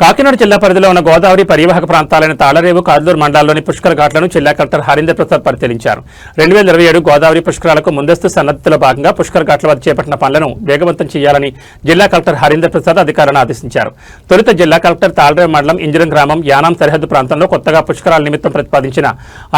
కాకినాడ జిల్లా పరిధిలో ఉన్న గోదావరి పరివాహక ప్రాంతాలైన తాళరేవు, కాదలూరు మండలాల్లోని పుష్కర ఘాట్లను జిల్లా కలెక్టర్ హరీందర్ ప్రసాద్ పరిశీలించారు. 2027 గోదావరి పుష్కరాలకు ముందస్తు సన్నద్ధతలో భాగంగా పుష్కర ఘాట్ల వద్ద చేపట్టిన పనులను వేగవంతం చేయాలని జిల్లా కలెక్టర్ హరీందర్ ప్రసాద్ అధికారులను ఆదేశించారు. తొలుత జిల్లా కలెక్టర్ తాళరేవు మండలం ఇంజరం గ్రామం యానాం సరిహద్దు ప్రాంతంలో కొత్తగా పుష్కరాల నిమిత్తం ప్రతిపాదించిన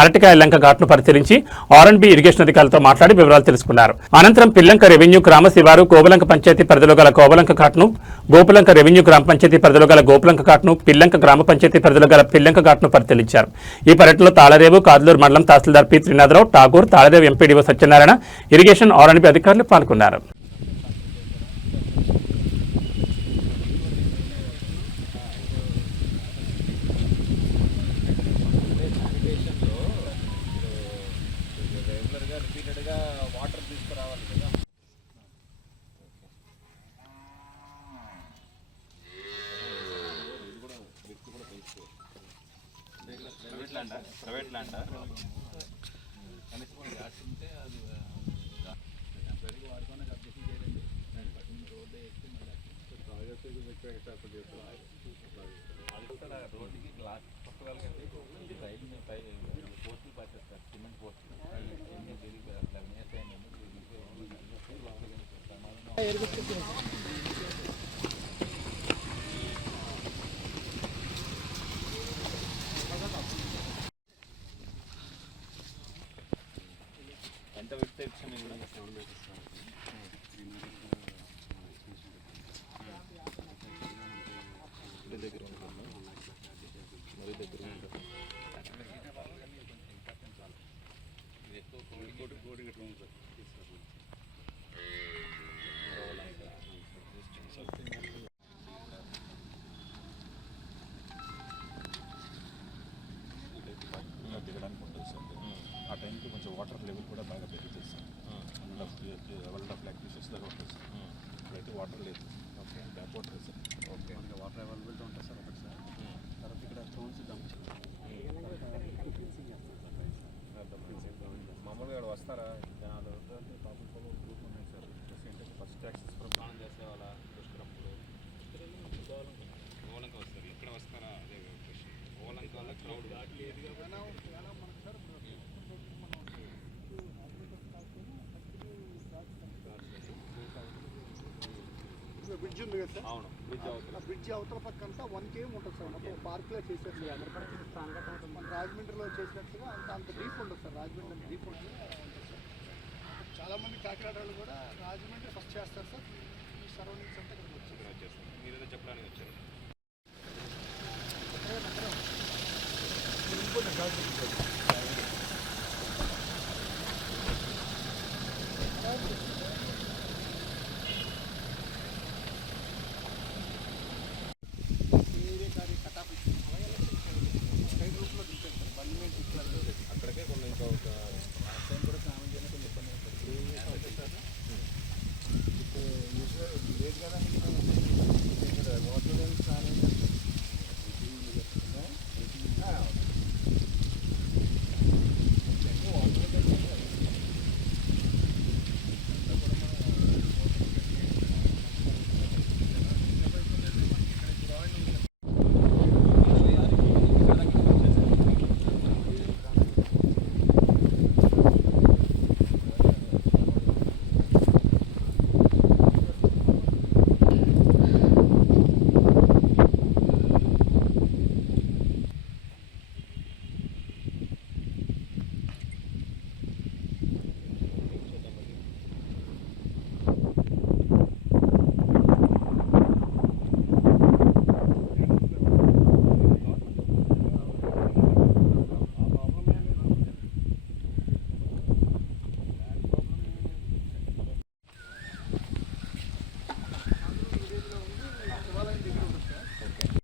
అరటికాయ లంక ఘాట్ను పరిశీలించి R&B ఇరిగేషన్ అధికారులతో మాట్లాడి వివరాలు తెలుసుకున్నారు. అనంతరం పిల్లంక రెవెన్యూ గ్రామ శివారు గోపులంక పంచాయతీ పరిధిలో గల గోపులంక ఘాట్ను, గోపులంక రెవెన్యూ గ్రామ పంచాయతీ పరిధిలో గల గోపులంక ఘాట్ను, పిల్లంక గ్రామ పంచాయతీ పరిధిలో గల పిల్లంక ఘాట్ను పరిశీలించారు. ఈ పర్యటనలో తాళరేవు, కాదలూరు మండలం tahsildar P Trinatharao Thakur, Thallarevu MPDO Satyanarayana, irrigation R&B అధికారులు పాల్గొన్నారు. ప్రైవేట్ ల్యాండ్ రోడ్డుకి గ్లాస్ పోస్టులు పట్టేస్తారు, సిమెంట్ పోస్టులు ఎంత విడితే ఇచ్చాను దగ్గర ఉంటుంది, మరీ దగ్గర ఉంటుంది. ఎక్కువ కోడి గట్లా ఉంటుంది. దిగడానికి ఉంటుంది సార్. ఆ టైంకి కొంచెం వాటర్ లెవెల్ కూడా బాగా పెరుగుతుంది సార్. 1.5 lakh దాకా ఉంటుంది సార్. ఇప్పుడైతే వాటర్ లేదు. Okay, back water sir. Okay, water availability ఉంటుంది సార్. ఒకటి సార్ తర్వాత ఇక్కడ స్టోన్స్ మామూలుగా ఇక్కడ వస్తారా జనాలు? గ్రూప్ ఉన్నాయి సార్. ఫస్ట్ యాక్సెస్ ప్లాన్ చేసే వాళ్ళ పుష్కరప్పుడు ఓలంక వస్తారు. ఇక్కడ వస్తారా? అదే క్వశ్చన్. ఓలంక వల్ల క్రౌడ్ లేదు కాబట్టి బ్రిడ్జ్ ఉంది కదా సార్. అవును, బ్రిడ్జ్ అవతల పక్క అంతా 1 km ఉంటుంది సార్. మొత్తం పార్క్లో చేసేది మన రాజమండ్రిలో చేసినట్టుగా అంత డీప్ ఉంటుంది సార్. రాజమండ్రి డీప్ ఉంటుంది సార్. చాలామంది కాకినాడ వాళ్ళు కూడా రాజమండ్రి ఫస్ట్ చేస్తారు సార్. ఈ సరౌండింగ్స్ అంతా ఇక్కడ వచ్చేస్తారు. మీరు ఏదో చెప్పడానికి వచ్చారు.